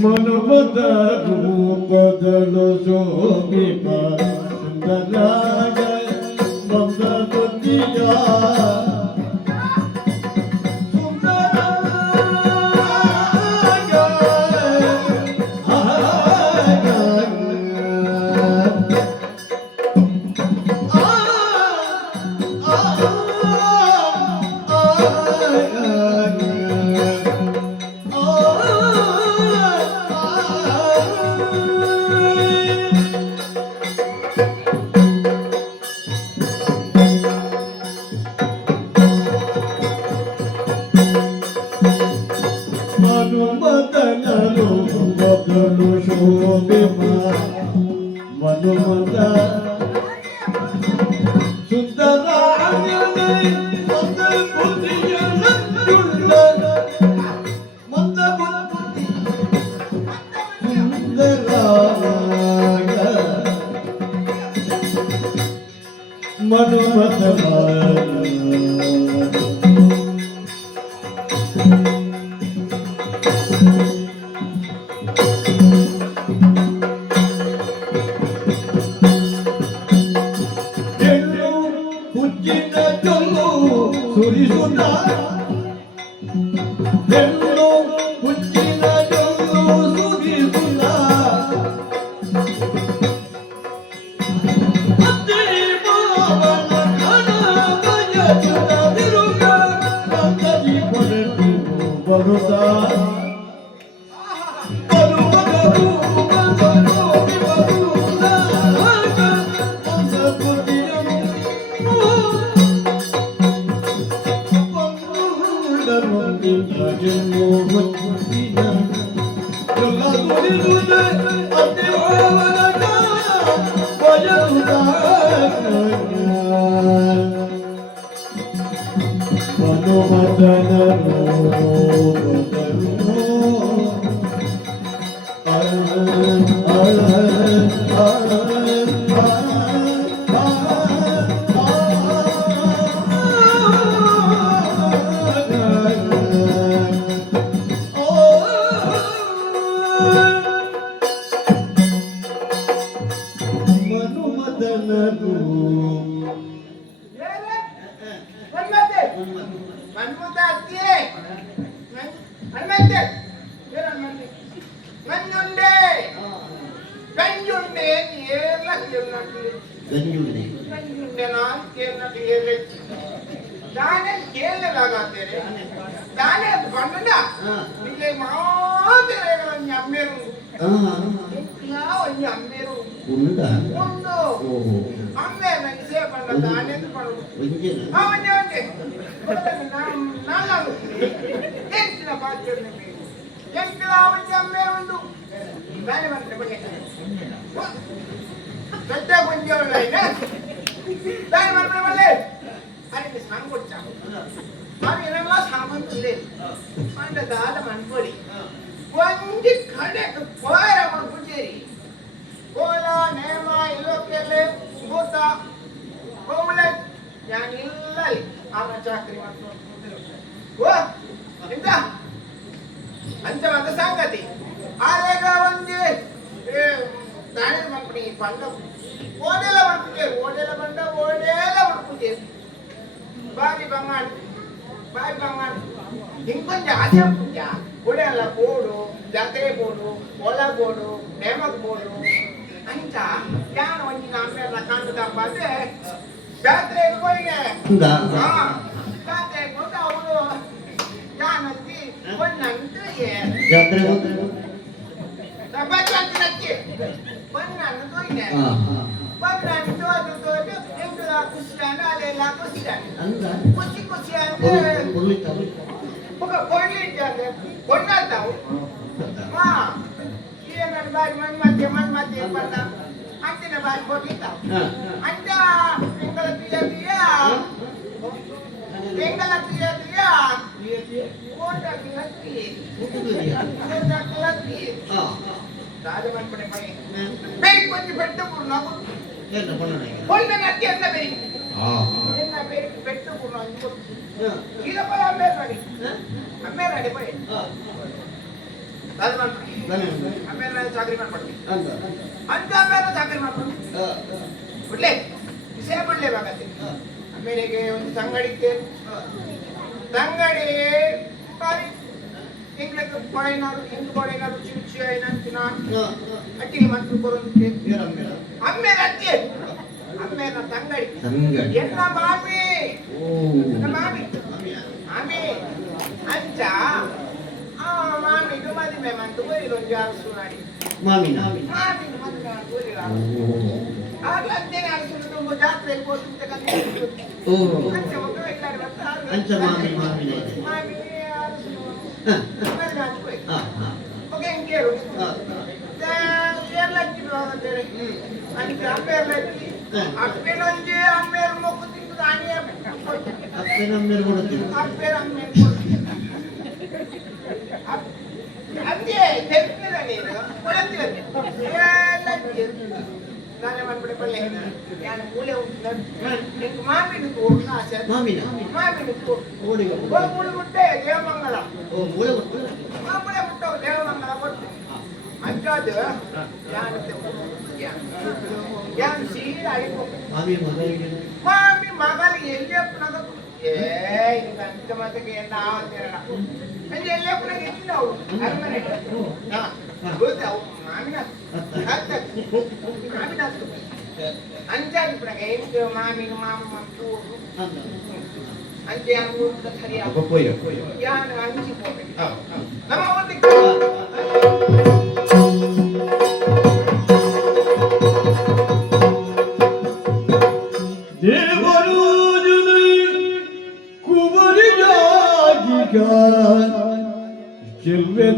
ಮನುಮದ ರೂಪದಳು ಶೋಭಿಪ ಸುಂದರಾಗ ಬಂದ ಬುದ್ಧಿಯ ಮನುಮದನಲು ಮೊದಲು ಶೋಭಿಮ ಮನುಮದ ಸುಂದರಾಂಗನೆ ಮಂದ ಬುದ್ಧಿಯುಳ್ಳ ಮಂದ ಬುದ್ಧಿ ಸುಂದರಾಗ ಮನುಮದ ಸುರಿಸುತ್ತ ಬೆಳ್ಳು ಹುಚ್ಚಿನ ಜೊಲ್ಲು ಸುರಿಸುತ್ತ ಮಾವನ ಕಣ ಬಯಸುತ್ತ ತಿರುಗ ಸಂತತಿ ಹೊರಟು ಬರುತ್ತ ಅದು ಮಾಡ್ಬಿಡಿ. ಆಮೇಲೆ ಚಾಕರಿ ಮಾಡ್ಬಿಡ್ತೀನಿ ಅಂತ ಆಮೇಲೆ ಚಾಕರಿ ಮಾಡ್ಬಿಡಿ ಬಿಡ್ಲೆ ವಿಷಯ ಬಿಡ್ಲೇಬೇಕಾಗ್ತದೆ. ಆಮೇಲೆಗೆ ಒಂದು ತಂಗಡಿಗೆ ತಂಗಡಿ ಎಂಗ್ಲಕ್ಕೆ ಕೊಳೆನಾರು ಹೆಂಗ್ ಕೊಳೆನಾರು ಚಿರುಚಿ ಏನಂತಿನ ಅಟ್ಟಿಗೆ ಮಾತ್ರ ಬರೋದಕ್ಕೆ ಆಮೇಲೆ ಅಟ್ಟಿ ಆಮೇಲೆ ತಂಗಡಿ ಎಲ್ಲ ಮಾಮಿ ಮಾಮಿ ಮಾಮಿ ಅಂಚ ಮಾಮಿದು ಮದುವೆ ಮಂತು ಬರೀದೊಂದು ಅರಸು ನಾಡಿ ಮಾಮಿನ ಮದುವೆ ಮಂತು ಬರೀ ಆಗ ಅಂತೇನೆ ಅರಸು ತುಂಬ ಜಾತ್ರೆಯಲ್ಲಿ ಹೋಗ್ತಿದ್ದ ಅಂಚ ಮಕ್ಕಳು ಎಲ್ಲರೂ ಬರ್ತಾರೆ ಮಾಮಿ ಅರಸು ಮದುವೆ ಮಂತು ಹೋಯ್ ಓಕೆ ಹಿಂಗೇರು ಎಲ್ಲಕ್ಕಿದ್ರು ಅಂತೇಳಿ ಅದಕ್ಕೆ ಅಪ್ಪೆಲ್ಲಕ್ಕಿ ಅಪ್ಪೆನೊಂಜಿ ಅಮ್ಮೇರು ಮೊಕ್ಕು ತಿಂದು ಆನೆ ಅಪ್ಪೆನಮ್ಮೇರು ಕೊಡುತ್ತೀನಿ ಅಪ್ಪೆನಮ್ಮೇರು ಕೊಡುತ್ತೀನಿ ಅಂದೇ ತೆಪ್ಪಿದ ನೀನು ಕೊಡುತ್ತೀವಿ ಎಲ್ಲಕ್ಕಿ ನಾನೇ ಮಾಡ್ಬಿಡಿ ಪಲ್ಲೆ ನಾನು ಮೂಲೆ ನಿಂಗೆ ಮಾಮಿನ ತೋರ್ನ ಆಸೆ ಮಾಮಿನ ತೋರ್ ಮೂಳೆ ಮುಟ್ಟೆ ದೇವಮಂಗಲ ಮೂಳೆ ಮುಟ್ಟವು ದೇವಮಂಗಲ ಕೊಡ್ತೀನಿ ಅಂಜಾದು ಯಾನ್ ಸೀರೆ ಅಡಿಕೊ ಮಾಮಿ ಮಗಳಿಗೆ ಎಲ್ಲಿ ಅಪ್ಪನಾಗ ಇಂತ ಅಂತ ಮಾತಕ್ಕೆ ಎಲ್ಲ ಆವತ್ತೇಳ ಅಲ್ಲಿ ಎಲ್ಲಿ ಅಪ್ಪನಾಗ ಹೆಚ್ಚಿನ ಅವಳು ಅರಮನೆ ಗೊತ್ತಾವು ಮಾಮಿನ ಮಾಮಿನ ಅಂಜಾದು ಪುನಗ ಎಂಟು ಮಾಮಿನ ಮಾಮ ತೂರು ಅಂಜೆ ಅನುಭವ ಸರಿಯಾಗಿ ಯಾನು ಅಂಚಿ ಹೋಗ್ಬೇಕು ನಮ್ಮ ಒಂದು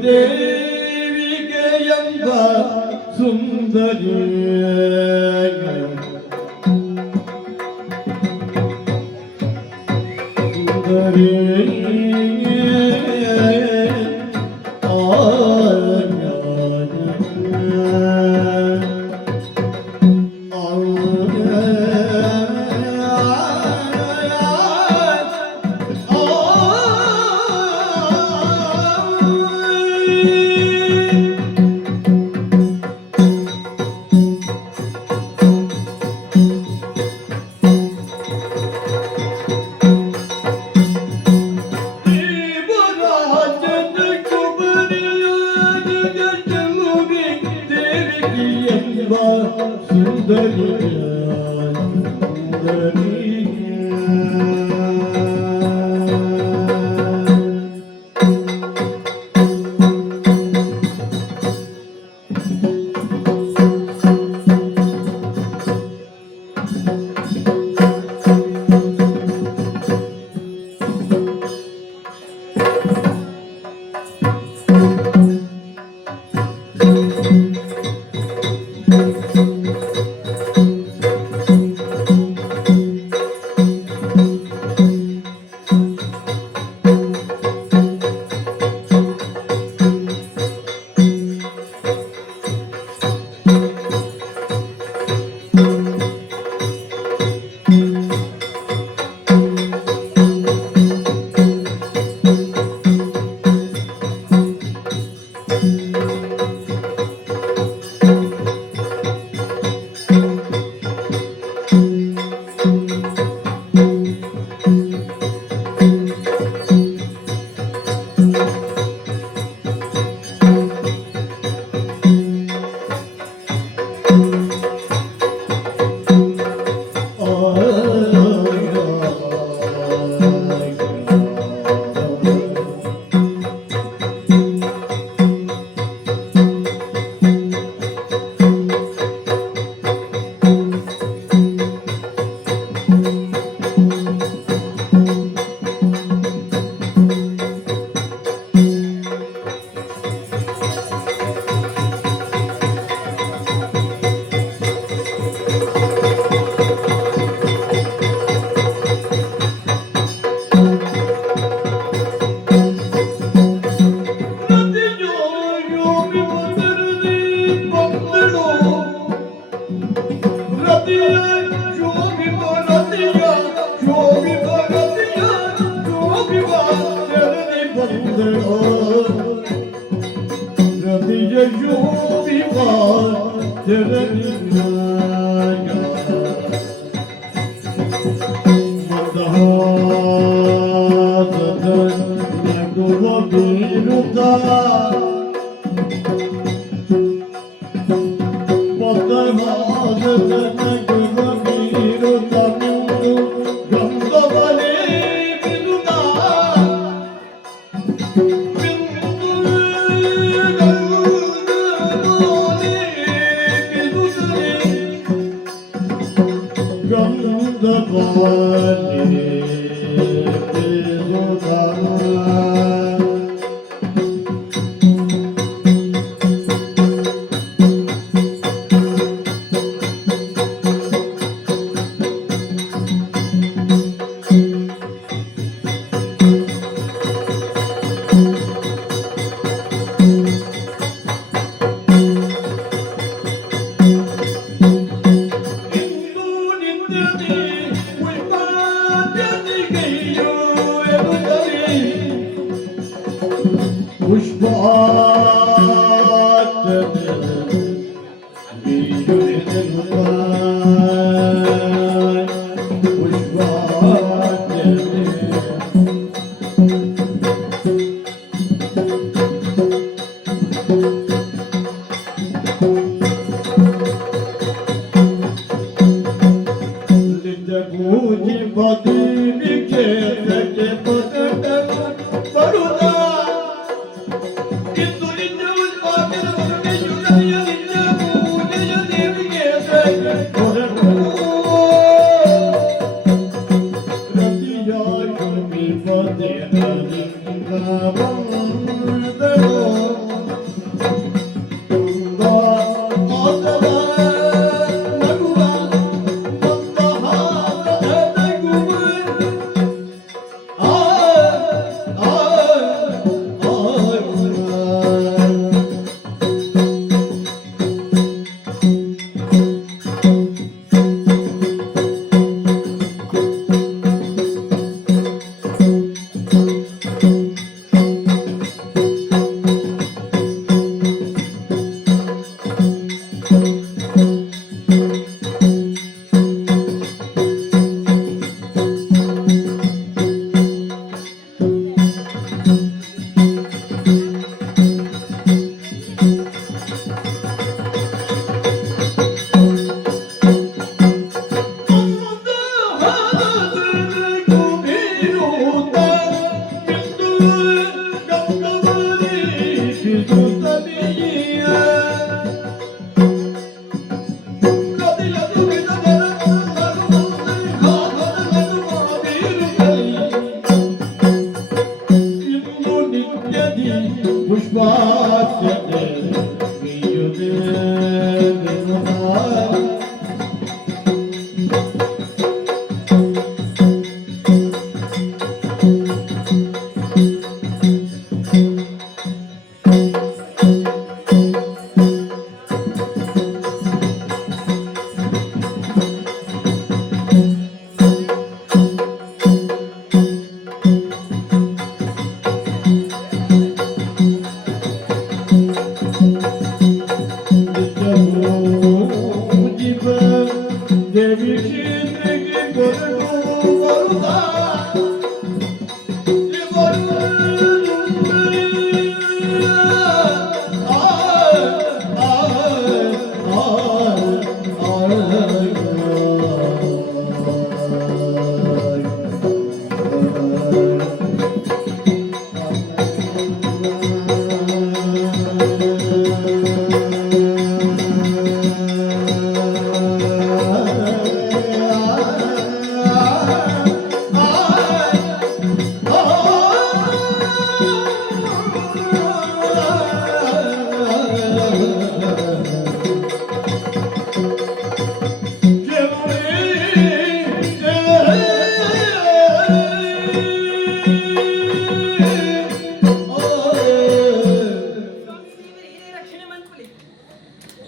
ದೇವಿಗೆ ಎಂಬ ಸುಂದರಿ ಸುಂದರಿ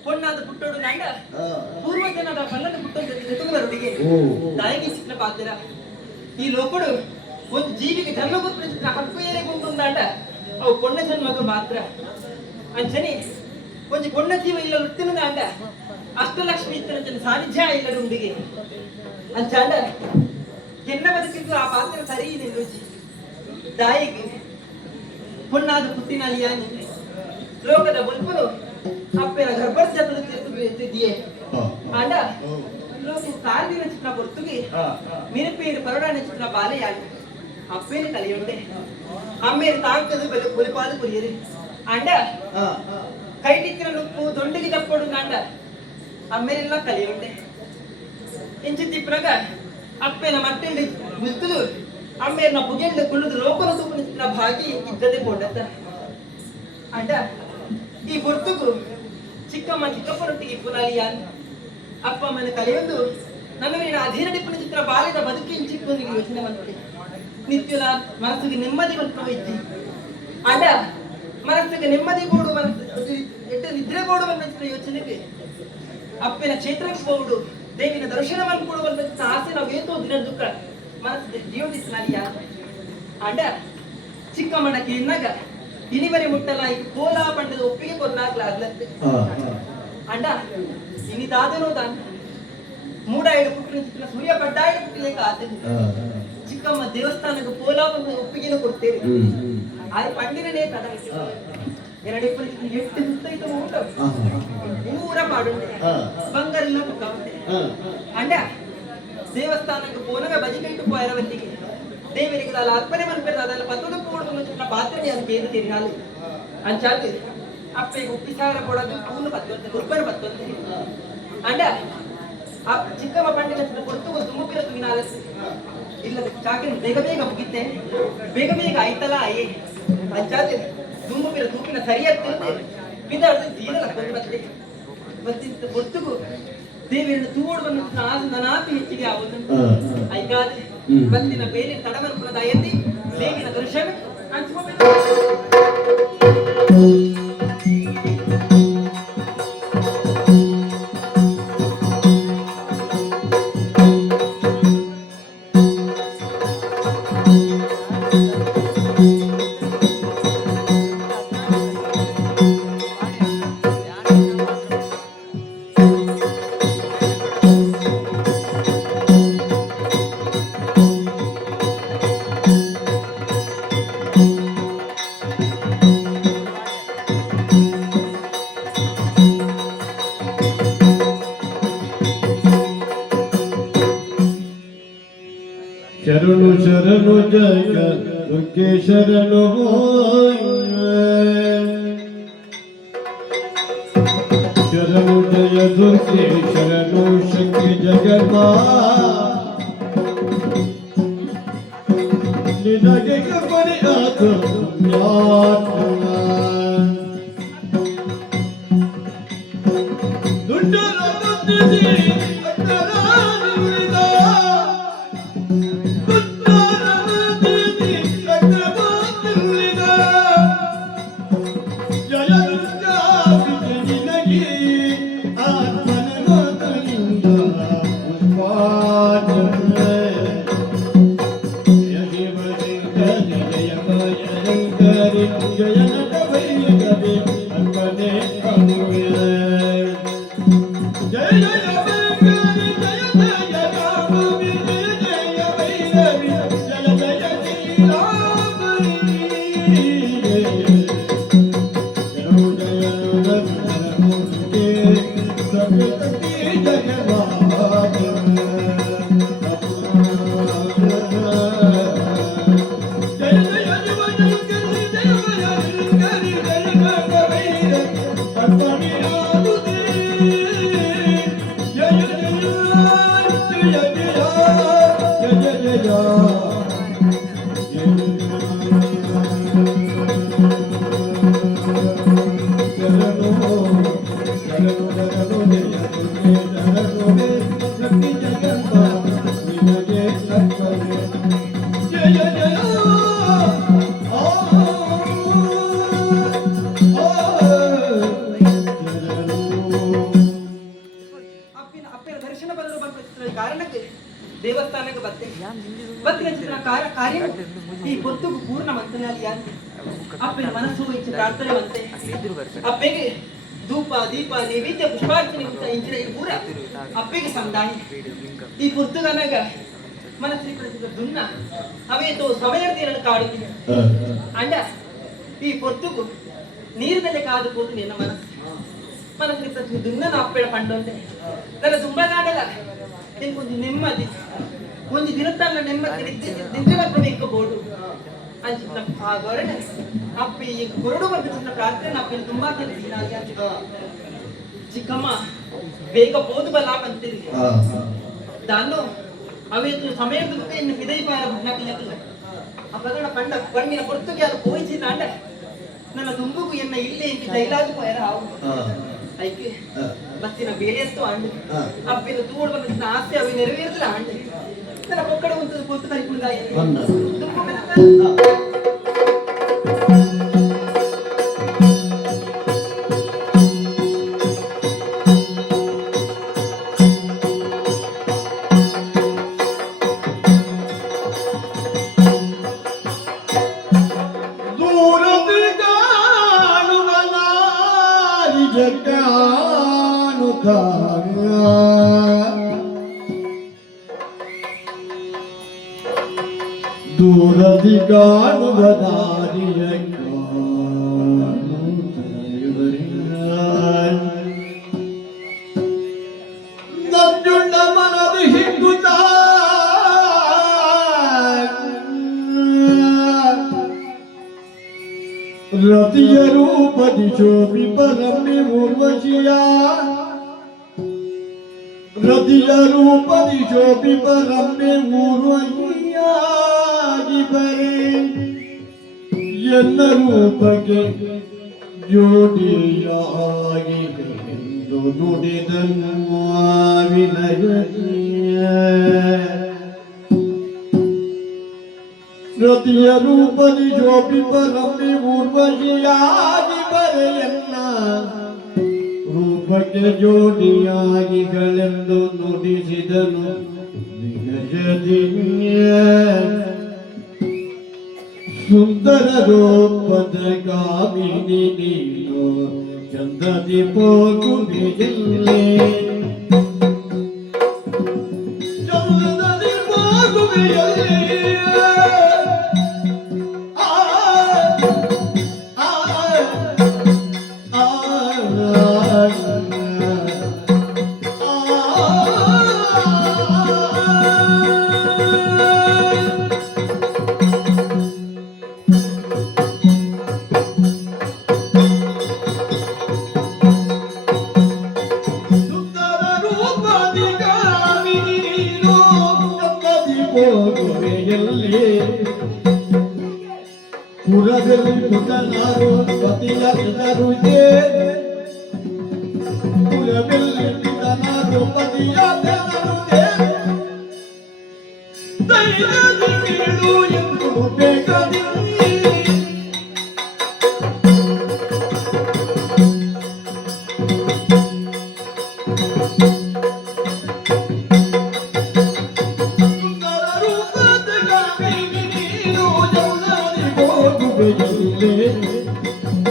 ಪೊನ್ನಾದ ಪುಟ್ಟೋಡು ನಂಡ ಪೂರ್ವಜನದ ಬಲ್ಲದ ಪುಟ್ಟೊಂದು ಎತ್ತುವರೊಡಿಗೆ ದಾಯಿಗೆ ಸಿಕ್ಕ ಪಾತ್ರ ಈ ಲೋಕಡು ಒಂದು ಜೀವಿಗೆ ಜನ್ಮಗೊತ್ತು ಹಕ್ಕು ಏರೆ ಗುಂಟುಂದಾಂಡ ಅವು ಪೊಣ್ಣ ಜನ್ಮಗ ಮಾತ್ರ ಅಂಚನೆ ಒಂಜಿ ಪೊಣ್ಣ ಜೀವ ಇಲ್ಲ ಉತ್ತಿನ ಅಂಡ ಅಷ್ಟಲಕ್ಷ್ಮಿ ಇತ್ತಿನ ಸಾನ್ನಿಧ್ಯ ಇಲ್ಲದ ಉಂಡಿಗೆ ಅಂಚಾಂಡ ಎನ್ನ ಬದುಕಿದ್ದು ಆ ಪಾತ್ರ ಸರಿ ಇದೆ ರುಚಿ ದಾಯಿಗೆ ಪೊಣ್ಣಾದ ಪುಟ್ಟಿನಲ್ಲಿ ಲೋಕದ ಬಲ್ಪರು ಅಪ್ಪೆನ ಗರ್ಭಸ್ಥಿಯೇ ಅಂಡ ಲೋಕ ಕಾರ್ದಿನ ಚಿತ್ರ ಬರ್ತುಗೆ ಮಿರಪೇರು ಪರಡಾಣ ಚಿತ್ರ ಬಾಲೆಯಾಗಿ ಅಪ್ಪೇನು ಕಲಿಯುಂಡೆ ಅಮ್ಮೇರು ತಾಂಕದು ಬಲಿಪಾದ ಕುರಿಯರಿ ಅಂಡ ಕೈಟಿಕ್ಕಿನ ನುಪ್ಪು ದೊಂಡಿಗೆ ತಪ್ಪಡು ಅಂಡ ಅಮ್ಮೇರೆಲ್ಲ ಕಲಿಯುಂಡೆ ಎಂಚಿತ್ತಿಪ್ಪನಾಗ ಅಪ್ಪೇನ ಮಟ್ಟೆಂಡು ಮುತ್ತಲು ಅಮ್ಮೇರ್ನ ಬುಗೆಂಡು ಕುಳ್ಳುದು ಲೋಕನ ತೂಪನ ಚಿತ್ರ ಭಾಗಿ ಇದ್ದದೆ ಕೊಂಡತ್ತ ಅಂಡ ಈ ಗುರ್ತುಗು ಚಿಕ್ಕಮ್ಮ ಚಿಕ್ಕಪ್ಪನೊಟ್ಟಿಗೆ ಇಪ್ಪುನಾಲಿಯಾನ್ ಅಪ್ಪ ಅಮ್ಮನ ಕಲಿಯೊಂದು ನನ್ನ ಮೇಲಿನ ಅಧೀನ ಡಿಪ್ಪನ ಚಿತ್ರ ಬಾಲ್ಯದ ಬದುಕಿ ಚಿಕ್ಕನಿಗೆ ಯೋಚನೆ ಬಂದೊಡೆ ನಿತ್ಯಲ ಮನಸ್ಸಿಗೆ ನೆಮ್ಮದಿ ಬಂತು ಇದ್ದಿ ಅಂಡ ಮನಸ್ಸಿಗೆ ನೆಮ್ಮದಿ ಬೋಡು ಎಟ್ಟು ನಿದ್ರೆ ಬೋಡು ಬಂದ ಯೋಚನೆಗೆ ಅಪ್ಪನ ಕ್ಷೇತ್ರಕ್ಕೆ ಹೋಗುಡು ದೇವಿನ ದರ್ಶನವನ್ನು ಕೊಡುವಂತ ಆಸೆ ನಾವು ಏತೋ ದಿನ ದುಃಖ ಮನಸ್ಸಿಗೆ ಜೀವನಿಸಿನಾಲಿಯ ಅಂಡ ಚಿಕ್ಕಮ್ಮನಕ್ಕೆ ಎನ್ನಾಗ ಇನಿವರೆ ಮುಟ್ಟಲಾಯಿ ಕೋಲಾ ಪಂಡದ ಒಪ್ಪಿಗೆ ಕೊಲ್ಲಾಗ್ಲಾಗ್ಲತ್ತೆ ಅಂಡ ಇನಿದಾದನೋ ತಾನ ಮೂಡ ಇಡು ಪುಟ್ಟಿನ ಚಿತ್ರ ಸೂರ್ಯ ಕಡ್ಡಾಯ ಪುಟ್ಟಿಲೇಕ ಆತ ಚಿಕ್ಕಮ್ಮ ದೇವಸ್ಥಾನಕ್ಕೆ ಪೋಲಾ ಪಂಡದ ಒಪ್ಪಿಗೆನೂ ಕೊಡ್ತೇವೆ ಆಯ್ ಪಂಡಿರನೇ ತಡ ಎರಡು ಎಷ್ಟು ಸುತ್ತೈತು ಊಟ ಊರ ಮಾಡುಂಡೆ ಬಂಗಾರಿಲ್ಲ ಮುಖವಂತೆ ಅಂಡ ದೇವಸ್ಥಾನಕ್ಕೆ ಪೋನಗ ಬಜಿಕೈಟು ಪೋಯರವಲ್ಲಿಗೆ ದೇವರಿಗೆ ಅಲ್ಲ ಅಪ್ಪನೆ ಮನ್ಪೇರು ಅದೆಲ್ಲ ಪತ್ತೊಂದು ಪೋಡು ಚಿತ್ರ ಪಾತ್ರೆ ಅದು ಕೇಳ್ತೀರಿ ಹಾಲು ಅಂಚಾದು ಅಪ್ಪೆಗೆ ಉಪ್ಪಿಸಾರ ಕೊಡೋದು ಅವನು ಬತ್ತೊಂತೆ ಗುರ್ಬರು ಬತ್ತೊಂತೆ ಅಂಡ ಆ ಚಿಕ್ಕಮ್ಮ ಪಂಡಿನ ಚಿತ್ರ ಕೊಡ್ತು ತುಮಪಿರ ತುಗಿನಾಲಸ್ ಇಲ್ಲದ ಚಾಕಿನ ಬೇಗ ಬೇಗ ಮುಗಿತೆ ಬೇಗ ಬೇಗ ಆಯ್ತಲ್ಲ ಅಯ್ಯೇ ಅಂಚಾದು ತುಂಬುಪಿರ ತೂಪಿನ ಸರಿಯಾಗ್ತಿರುತ್ತೆ ಬಿದ್ದಾಡ್ದು ತೀರಲ್ಲ ಕೊಂಡು ಬತ್ತೆ ಬತ್ತಿಂತ ಗೊತ್ತುಗು ದೇವಿಯನ್ನು ತೂಡು ಬಂದ ನಾನಾಪಿ ಹೆಚ್ಚಿಗೆ ಆಗುದು ಐಕಾದೆ ಬತ್ತಿನ ಬೇರೆ ತಡಮನ್ಪುರದ ಎತ್ತಿ ದೇವಿನ ದರ್ಶನ ಹಂಚ್ಕೋಬೇಕು ಶರಣು ಶರಣು ಜಯ ದುರ್ಗೆ ಶರಣು ಶರಣು ಜಯ ದುರ್ಗೆ ಶರಣು ಶಕ್ತಿ ಜಗನ್ಮಾ ನಿನಗೆ ಕಪರಿ ಆತು ದುಡ್ಡರ ಬಂದಿದೆ ದೇವಸ್ಥಾನಕ್ಕೆ ಬತ್ತಿನ ಚಿತ್ರ ಕಾರ್ಯ ಈ ಗೊತ್ತುಗೂ ಪೂರ್ಣ ಮಂತ್ರಾಲಯ ಅಪ್ಪನ ಮನಸ್ಸು ಹೆಚ್ಚು ಪ್ರಾರ್ಥನೆ ಬಂತೆ ಅಪ್ಪೆಗೆ ಧೂಪ ದೀಪ ನೈವೇದ್ಯ ಪುಷ್ಪಾರ್ಚನೆ ಇಂಚಿನ ಈ ಪೂರ ಅಪ್ಪೆಗೆ ಸಂದಾಯ ಈ ಪುರ್ತುಗನಗ ಮನಸ್ಸಿನ ಪ್ರತಿದ ದುನ್ನ ಅವೇತೋ ಸಮಯರ್ದಿರಲು ಕಾಡುತ್ತಿದೆ ಅಂಡ ಈ ಪೊರ್ತುಗು ನೀರಿನಲ್ಲಿ ಕಾದು ಕೂತು ನಿನ್ನ ಮನಸ್ಸಿನ ಪ್ರತಿ ದುನ್ನ ಅಪ್ಪೆಳ ಪಂಡೊಂದೆ ನನ್ನ ತುಂಬ ನಾಡಲ್ಲ ನಿನ್ಗೊಂದು ನೆಮ್ಮದಿ ಒಂದು ದಿನತ್ತಲ್ಲ ನೆಮ್ಮದಿ ನಿದ್ರೆ ಮಾತ್ರ ಬೇಕು ಬೋಡು ಅಂಚಿನ ಆ ಗೊರಡೆ ಅಪ್ಪಿ ಈಗ ಕೊರಡು ಬರ್ಬೇಕಂತ ಪ್ರಾರ್ಥನೆ ಅಪ್ಪಿನ ತುಂಬಾ ಕೆಲಸ ಚಿಕ್ಕಮ್ಮ ಬೇಗ ಬೋದು ಬಲ ಅಂತೀರಿ ದಾನು ಅವೇತು ಸಮಯದ ಬಗ್ಗೆ ಇನ್ನು ವಿದಯ ಭಗ್ನಕ್ಕಿಲ್ಲ ಅಪ್ಪಗಳ ಪಂಡ ಕಣ್ಣಿನ ಪೊರ್ತುಗೆ ಅದು ಪೋಯಿಸಿ ನಾಡ ನನ್ನ ತುಂಬುಗು ಎನ್ನ ಇಲ್ಲೇ ಇಂಪಿ ಜೈಲಾಜು ಪಯರ ಹಾವು ಐಕೆ ಬಸ್ಸಿನ ಬೇಳೆಯಷ್ಟು ಆಂಡು ಅಪ್ಪಿನ ತೂಡು ಬಂದ ಆಸೆ ಅవి ನೆರವೇರಿದ್ರೆ ಆಂಡು ನನ್ನ ಮಕ್ಕಳು ಒಂದು ಪೊತ್ತು ಕರಿಕೊಂಡಾಯಿ ದೂರದಿ ಕಾಣುವ ದಾರಿಯ ನಂಜುಂಡ ಮನದಿ ಹಿಂಗುತ್ತ ರತಿಯ ರೂಪದಿ ಶೋಭಿಪ ರಮ್ಯ ಊರ್ವಶಿಯ ರತಿಯ ರೂಪದಿ ಶೋಭಿಪ ರಮ್ಯ ಊರ್ವಶಿಯಾಗಿ ಬರೆ ಎನ್ನ ರೂಪಕ್ಕೆ ಜೋಡಿಯಾಗಿ ಎಂದು ನುಡಿದನು ವಿನಯ ರತಿಯ ರೂಪದಿ ಶೋಭಿಪ ರಮ್ಯ ಊರ್ವಶಿಯಾಗಿ ಬರೆ ಎನ್ನ ರೂಪಕ್ಕೆ ಜೋಡಿಯಾಗಿಗಳೆಂದು ನುಡಿಸಿದನು ಸುಂದರ ರೂಪದ ಕಾಮಿನಿ ನೀನು ಚಂದದಿ ಹೋಗುವೆಯಲ್ಲೇ ಚಂದದಿ ಹೋಗುವೆಯಲ್ಲೇ ಪುರದಲ್ಲಿ ಪುಟನಾರು ಪತಿಯರು ಪುರದಲ್ಲಿ ಪುಟನಾರು ಪತಿಯರು ಧೈರ್ಯದಿ ಕೇಳು ಎಂದು ಬೇಕಾದಿಲ್ಲಿ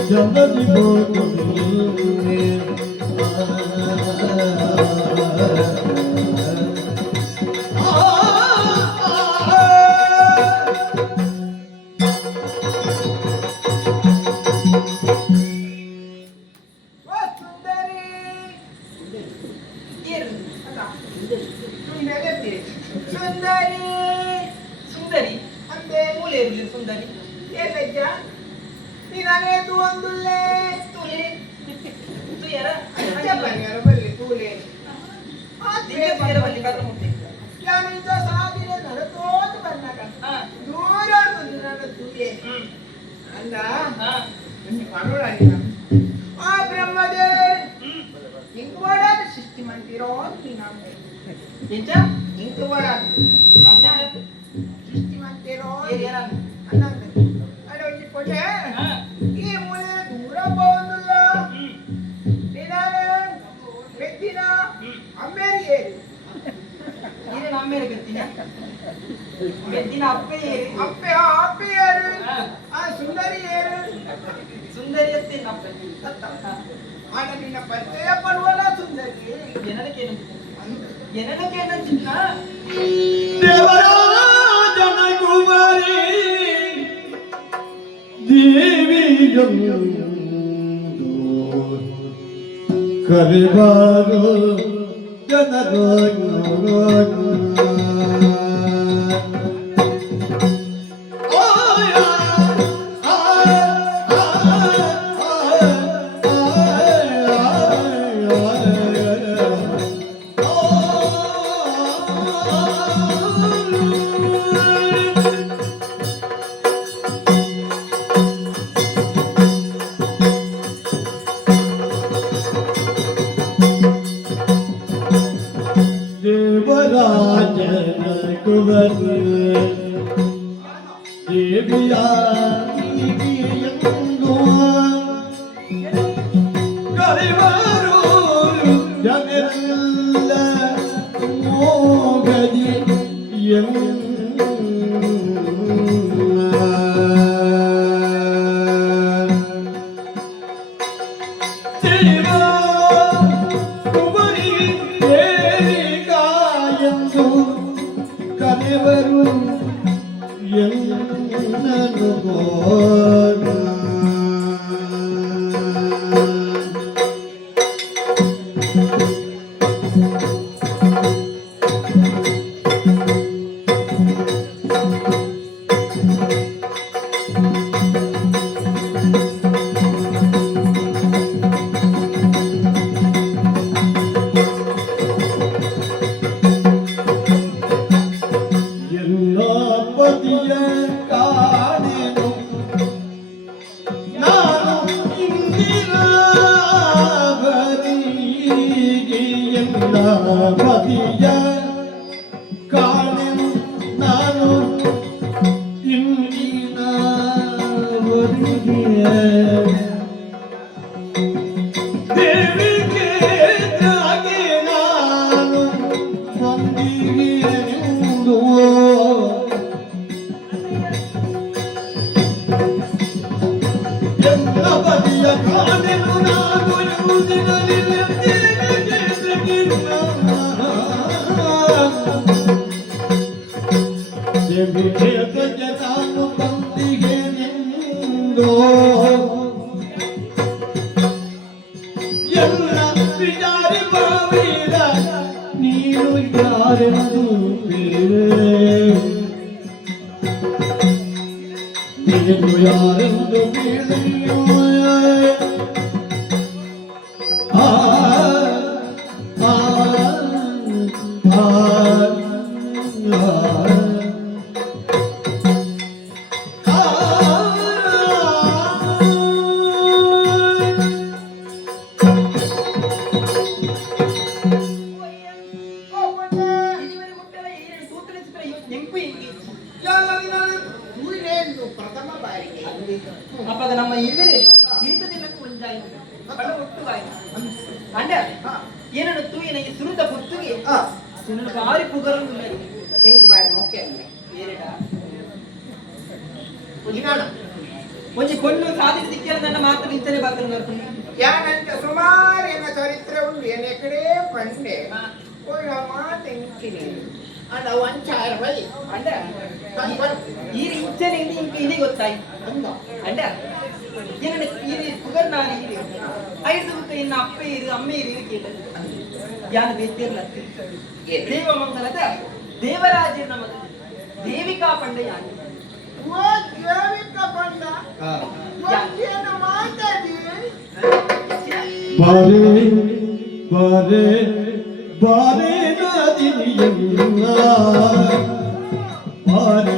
ಜಗದಿ ಹೋಗುವೆ ಸುಂದರಿ ಸುಂದರಿ ಅಂದೆ ಮೂಲೆ ಇರಲಿ ಸುಂದರಿ ಏಲಜ್ಜ ನೀನೇ ತೂಂದುಲ್ಲೆ ತೂಲೆ ತುಯರ ಅಜ್ಜಪ್ಪನಿಯರ ಬಲ್ಲಿ ತೂಲೆ ಆದ್ರೆ ಬಲ್ಲಿ ಕರ್ಮ ಮುಟ್ಟಿ ಯಾನಿಂದ ಸಾಗಿನ ನಡತೋದು ಬಂದಾಗ ದೂರ ನನ್ನ ತೂಲೆ ಅಂದ ಮನೋಳಾಗಿನ ಆ ಬ್ರಹ್ಮದೇ ಇಂಕುವಡಾದ ಸೃಷ್ಟಿ ಮಂದಿರೋ ನೀನಾಂದೆ ಎಂತ ಇಂಕುವಡಾದ ಸೃಷ್ಟಿ ಮಂದಿರೋ ಅನ್ನಂದೆ ಅಡೋಜಿ ಕೊಟ್ಟೆ ಈ ಮೂಲೆ ದೂರ ಹೋಗುದಿಲ್ಲ ಬೆದ್ದಿನ ಅಮ್ಮೇರಿ ಏರಿ ನೀನು ಅಮ್ಮೇರಿ ಬೆದ್ದಿನ ಅಪ್ಪೆ ಏರಿ ಅಪ್ಪೆ ಏರು ಆ ಸುಂದರಿ ಏರು ಸುಂದರಿ ಅತ್ತೆ ಅಪ್ಪೆ ಆ ನಾನು ನಿನ್ನ ಪರಿಚಯ ಪಡುವಲ್ಲ ಸುಂದರಿ. ಎನಗೇನು ಚಿನ್ನ ದೇವರಾಜನ ಕುಮಾರಿ ದೇವಿಯೊಂದು ಕರೆಬಾರು ಜನರು ದೇವರಾಜನ ಕುವರಿ ದೇವಿಯಂದು ಕರೆವರು ಜನರೆಲ್ಲ ಮೋಗದಿ ಕರೆವರು ಎನ್ನನು ಪತಿಯ ಕಾಣೆನು ನಾನು ಇಂದಿರಾವರಿಗೆ ಎಲ್ಲ ಪತಿಯ ಕಾಣೆನು ನಾನು ಇಂದಿರಾವರಿಗೆ ದೇವಿಗೆ ಜಾಗೆ ನಾನು ಮಂದಿಗೆ ಕಾಣೆನು ನಾನು ನಾನು ಬಂದಿಗೆ ನಿಂದು ಎಲ್ಲ ವಿಚಾರಿ ಬಾವಿದ ನೀನು ಯಾರೆಂದು ನೀನು ಯಾರೆಂದು ಕೇಳಿಯೋ ಪ್ರಥಮ ಬಾರಿಗೆ ಅಪ್ಪಾಗ ನಮ್ಮ ಇರುವೆ ಇಂಥ ದಿನಕ್ಕೂ ಒಂದಾಯಿತು ಬಡ ಒಟ್ಟುವಾಯಿತು ಅಂಡ ಏನನ್ನು ತೂಯಿನಿಗೆ ಸುರಿದ ಪುತ್ತುಗೆ ಜನರು ಭಾರಿ ಪುಗರನ್ನು ಉಳ್ಳದು ಹೆಂಗ್ ಬಾರಿ ಮೊಕ್ಕೆ ಅಲ್ಲ ಏರಿಡ ಒಂಜಿ ಕೊಂಡು ಸಾಧಿಸಿ ಸಿಕ್ಕಿರ ನನ್ನ ಮಾತು ನಿಂತನೆ ಬಾಕಲು ಬರ್ತೀನಿ ಯಾನಂತ ಸುಮಾರು ಎನ್ನ ಚರಿತ್ರೆ ಉಂಟು ಎನ್ನ ಕಡೆ ಪಂಡೆ ಒಳ್ಳ ಮಾತು ನಿಂತೀನಿ ಅಲ್ಲ ಒಂಚಾರ ಬೈ ಅಂಡ ಈ ಇಂಚನೆ ಇಲ್ಲಿ ಗೊತ್ತಾಯ್ತು ಅಂಡ ಏನನ್ನ ಈ ಪುಗರ್ ನಾನು ಇಲ್ಲಿ ಐದು ಇನ್ನ ಅಪ್ಪ ಇರು ಅಮ್ಮ ಇರು ಕೇಳ ಯಾನ ಬೇತಿರ್ಲ ದೇವ ಮಂಗಲದ ದೇವರಾಜ ನಮಗ ದೇವಿಕಾ ಪಂಡ ಯಾನು ಓ ದೇವಿಕಾ ಪಂಡ ಏನು ಮಾತಾಡಿ ಬಾರೆ ಬಾರೆ ಬಾರೆ ನಾದಿನಿಯನ್ನ ಬಾರೆ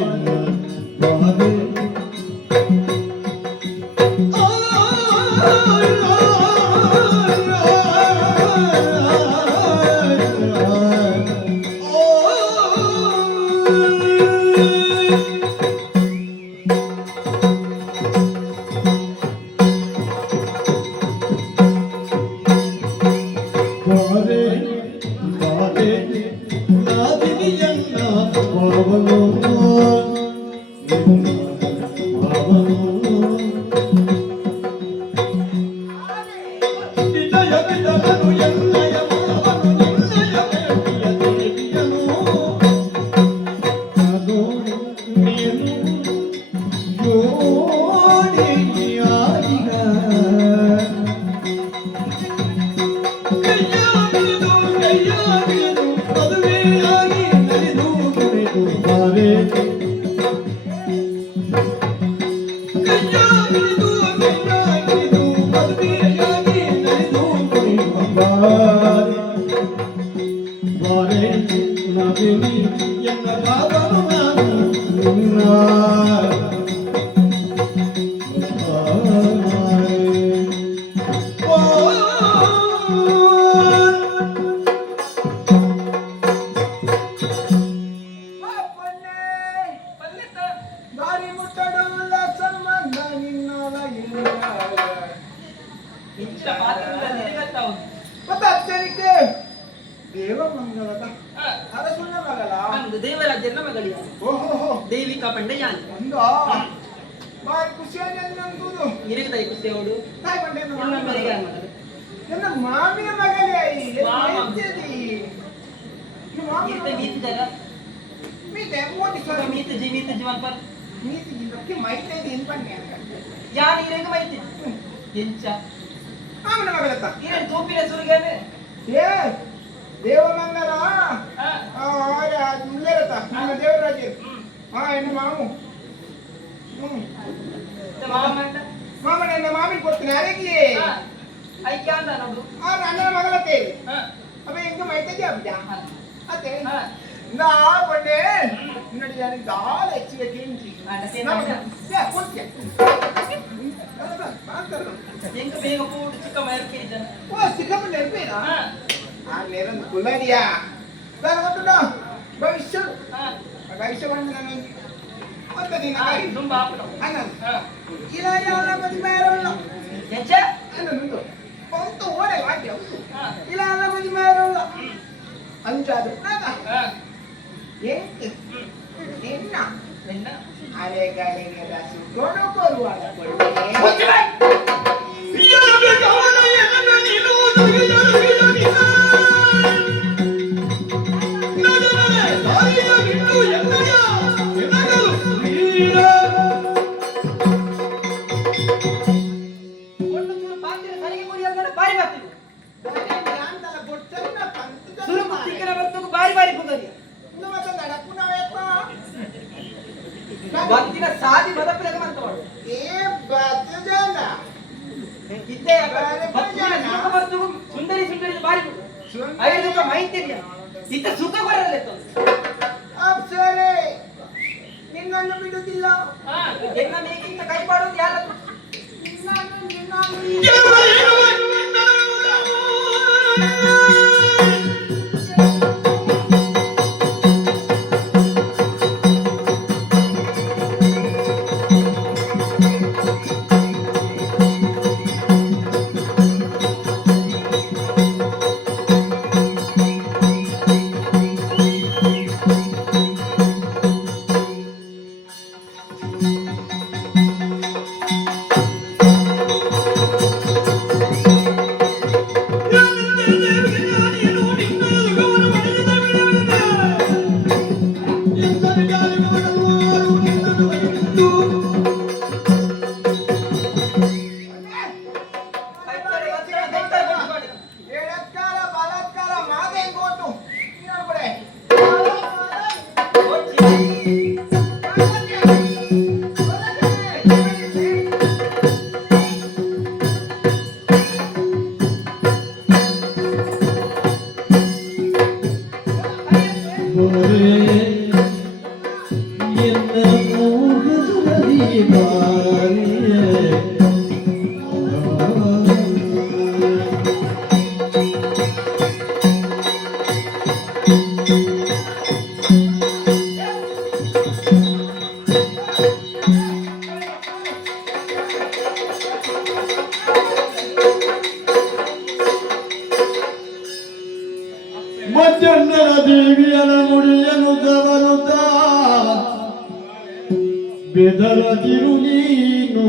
ಬಾರೆ ಬಾರೆ ನಾದಿನಿಯನ್ನ ಬಾವನು ಮಹಾದೇವಿ ಎನ್ನ ಕಾದನು ನಾನು ನಿನ್ನ. ದಾರಿ ಮುಟ್ಟಡುವುಲ್ಲ ಸಂಬಂಧ ನಿನ್ನೊಳ ಇಲ್ಲ. ಇಂಚಿನ ಪಾತ್ರದಲ್ಲಿ ನಿನಗತ್ತಾವು. ಮತ್ತೆ ಅಚ್ಚರಿಕೆ ದೇವಮಂಗಲದ ಅರಸುನ ಮಗಳ ಅಂದು ದೇವರಾಜನ ಮಗಳಿಯ ಓಹೋ ದೇವಿಕಾ ಪಂಡೆಯಾನಿ ಅಂದ ಬಾರಿ ಖುಷಿಯಾಗಿ ಅನ್ನಂದುದು ನಿನಗೆ ದೈ ಖುಷಿ ಅವಳು ತಾಯಿ ಬಂಡೆ ನನ್ನ ಮನೆಗೆ ಮಗಳು ನನ್ನ ಮಾಮಿಯ ಮಗಳೇ ಮಾಮ. ಈತ ಮೀತ ಜಗ ಮೀತೆ ಮೋದಿ ಸುರ ಮೀತ ಜೀವನ ಪರ್ ಮೀತಿ ಇದಕ್ಕೆ ಮೈತೆ ದಿನ ಬನ್ನಿ ಯಾರು ಇರಂಗ ಮೈತಿ ಎಂಚ ಮಾಮನ ಮಗಳತ್ತ ಏನ್ ತೂಪಿನ ಸುರಿಗೇನೆ ಏ ದೇವಮಂಗಲ ಮುಲ್ಲೇರತ್ತ ನಮ್ಮ ದೇವರಾಜ ಎನ್ನ ಮಾಮು ಮಾಮಣ್ಣ ಮಾಮನ ಎನ್ನ ಮಾಮಿನ ಕೊಡ್ತೀನಿ ಯಾರಿಗೆ ಐಕ್ಯ ಅಂತ ನೋಡು ಅಣ್ಣನ ಮಗಳತ್ತೆ ಅವ ಹೆಂಗ ಮೈತೈತಿ ಅಬ್ಜ ಅತ್ತೆ ನಾ ಬಂಡೆ ನೋಡಿ ನನಗೆ ದಾಳ ಹೆಚ್ಚಿಗೆ ಕೇಂದ್ರಿ ಹೆಂಗ ಬೇಗ ಪೂಟ ಚಿಕ್ಕ ಮೈರ್ಕೆ ಜನ ಓ ಸಿಕ್ಕಪ್ಪ ನೆನಪೇನಾ ಆ ನೇರೊಂದು ಕುಲ್ಲದಿಯಾ ನಾನು ಗೊತ್ತುಂಟ ಭವಿಷ್ಯ ಭವಿಷ್ಯವನ್ನು ನಾನು ಒಂದು ದಿನ ತುಂಬ ಆಪಣ ಅಣ್ಣ ಇಲ್ಲ ಅವನ ಮದುವೆ ಬೇರೆಲ್ಲ ಹೆಜ್ಜ ಅಣ್ಣ ನಿಂದು ಸ್ವಂತ ಓಡೆ ವಾದ್ಯ ಇಲ್ಲ ಅವನ ಮದುವೆ ಬೇರೆಲ್ಲ ಅಂಜಾದು ಎಂಟು ನಿನ್ನ ನಿನ್ನ ಅರೆಗಳಿಗೆ ರಸು ಕೊಡುಕೊರುವಾಗ ಕೊಡುವೆ ಬಂದಿನ ಸಾದಿ ಮದಪ್ರಗ ಮಾಡ್ತಾಳು ಏ ಬತ್ತಜನ ಇದ್ದೇ ಸುಂದರಿ ಸುಂದರಿ ಬಾರಿ ಐದು ಮಾಹಿತಿ ಇತ್ತ ಸುಖ ಕೊಡಲ್ಲ ಅಪ್ಸರೆ ನಿನ್ನನ್ನು ಬಿಡುವುದಿಲ್ಲ ಎನ್ನ ಮೇಗಿಂತ ಕೈ ಮಾಡೋದು ಯಾರ ಮಜ್ಜಣ್ಣನ ದೇವಿಯನ ಮುಡಿಯನು ಸವರುತ್ತ ಬೆದರದಿರು ನೀನು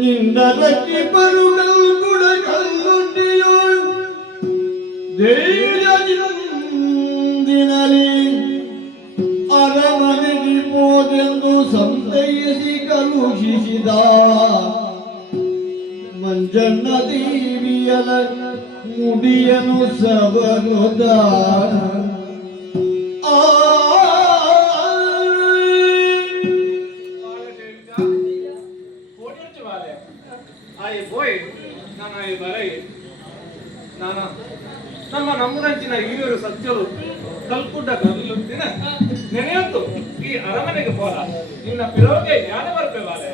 ನಿಂದದಕ್ಕೆ ಬರುಗಳು ಗುಡಗಲ್ಲುಂಡಿಯೋ ಧೈರ್ಯದಿಂದಿನಲಿ ಅರಮನೆಗೆ ಹೋದೆಂದು ಸಂತೈಸಿ ಕಲುಷಿಸಿದ ಮಂಜಣ್ಣ ದೇವಿಯಲ ಮುಡಿಯನು ಸವರುದ ನಮ್ಮ ನಮ್ಮದಂಚಿನ ಹಿರಿಯರು ಸತ್ಯರು ಕಲ್ಕುಡ್ಡ ಕಲ್ಲು ದಿನ ನೆನೆಯಂತು ಈ ಅರಮನೆಗೆ ಹೋದ ನಿನ್ನ ಪಿರೋಗೆ ಯಾನ ಬರ್ಪೇವಾಲೆ